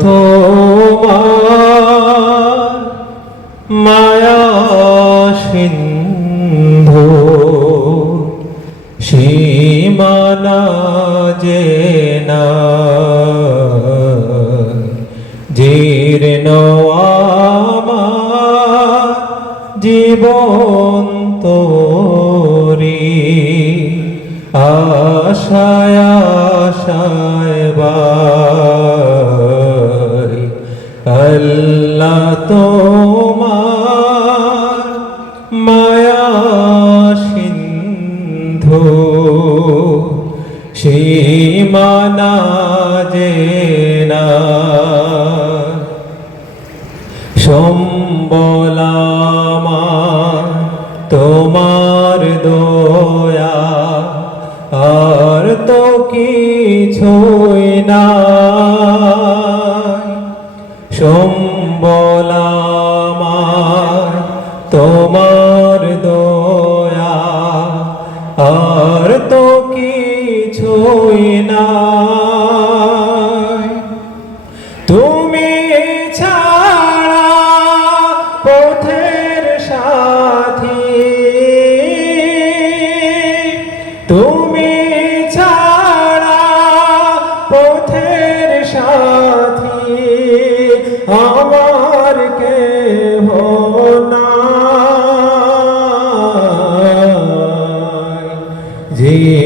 তোমার মায়া সিন্ধু সীমানা যে জীর্ণ জীবন তোরি আশায় আশায় বাই সীমানা যে না। সম্বলামা, তোমার দয়া, আর তো কিছুই না সম্বলামা, তোমার দয়া, আর তো কিছুই না তুমি ছাড়া পথের সাথী। তুমি ছাড়া পথের সাথী। আমার কে জীর্ণ আমার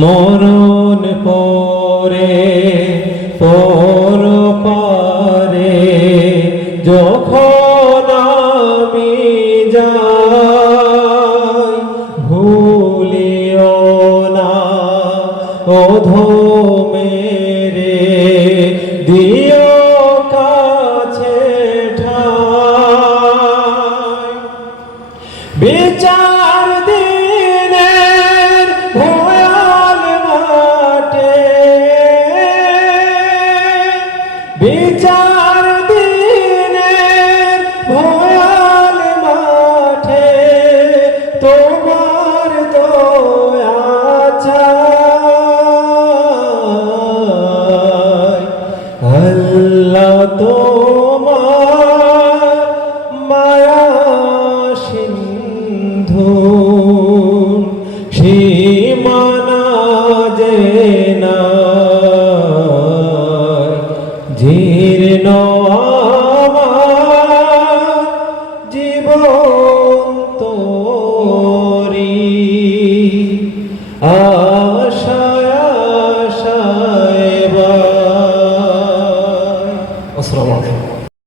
মরণ পরে, পর পারে, যখন আমি যাই, ভুলিও না অধ মেরে দিও কাছে ঠাই। বিচার সিন্ধু